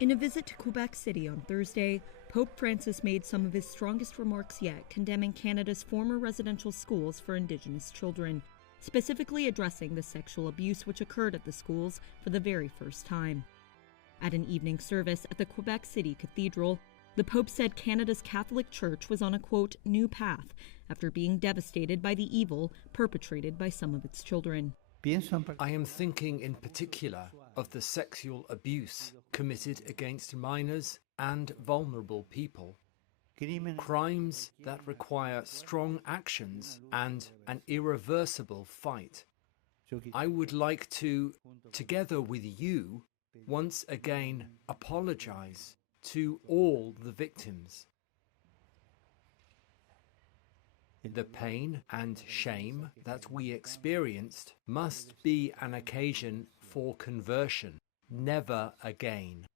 In a visit to Quebec City on Thursday, Pope Francis made some of his strongest remarks yet, condemning Canada's former residential schools for Indigenous children, specifically addressing the sexual abuse which occurred at the schools for the very first time. At an evening service at the Quebec City Cathedral, the Pope said Canada's Catholic Church was on a, quote, new path after being devastated by the evil perpetrated by some of its children. I am thinking in particular of the sexual abuse committed against minors and vulnerable people. Crimes that require strong actions and an irreversible fight. I would like to, together with you, once again apologize to all the victims. The pain and shame that we experienced must be an occasion for conversion. Never again.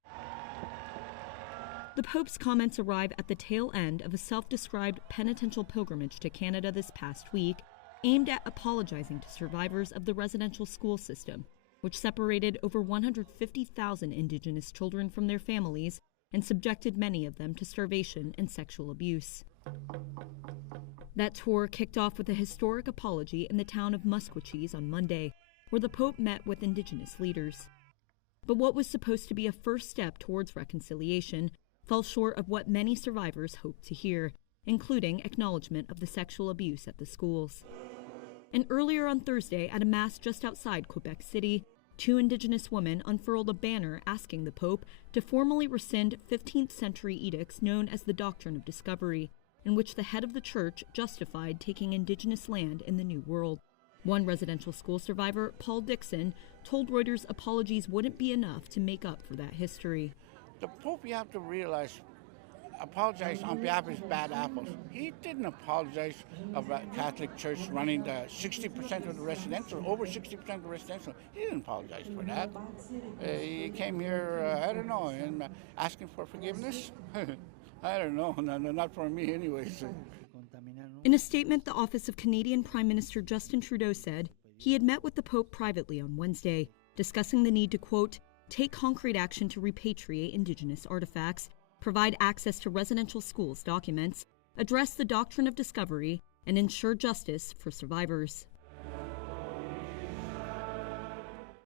The Pope's comments arrive at the tail end of a self-described penitential pilgrimage to Canada this past week, aimed at apologizing to survivors of the residential school system, which separated over 150,000 Indigenous children from their families and subjected many of them to starvation and sexual abuse. That tour kicked off with a historic apology in the town of Musquecheese on Monday, where the Pope met with Indigenous leaders. But what was supposed to be a first step towards reconciliation fell short of what many survivors hoped to hear, including acknowledgement of the sexual abuse at the schools. And earlier on Thursday, at a mass just outside Quebec City, 2 Indigenous women unfurled a banner asking the Pope to formally rescind 15th century edicts known as the Doctrine of Discovery, in which the head of the church justified taking Indigenous land in the New World. One residential school survivor, Paul Dixon, told Reuters apologies wouldn't be enough to make up for that history. The Pope, you have to realize, apologized on behalf of his bad apples. He didn't apologize of a Catholic Church running the 60% of the residential, over 60% of the residential. He didn't apologize for that. He came here, I don't know, and asking for forgiveness. I don't know, not for me anyways. In a statement, the office of Canadian Prime Minister Justin Trudeau said he had met with the Pope privately on Wednesday, discussing the need to, quote, take concrete action to repatriate Indigenous artifacts, provide access to residential schools documents, address the doctrine of discovery, and ensure justice for survivors.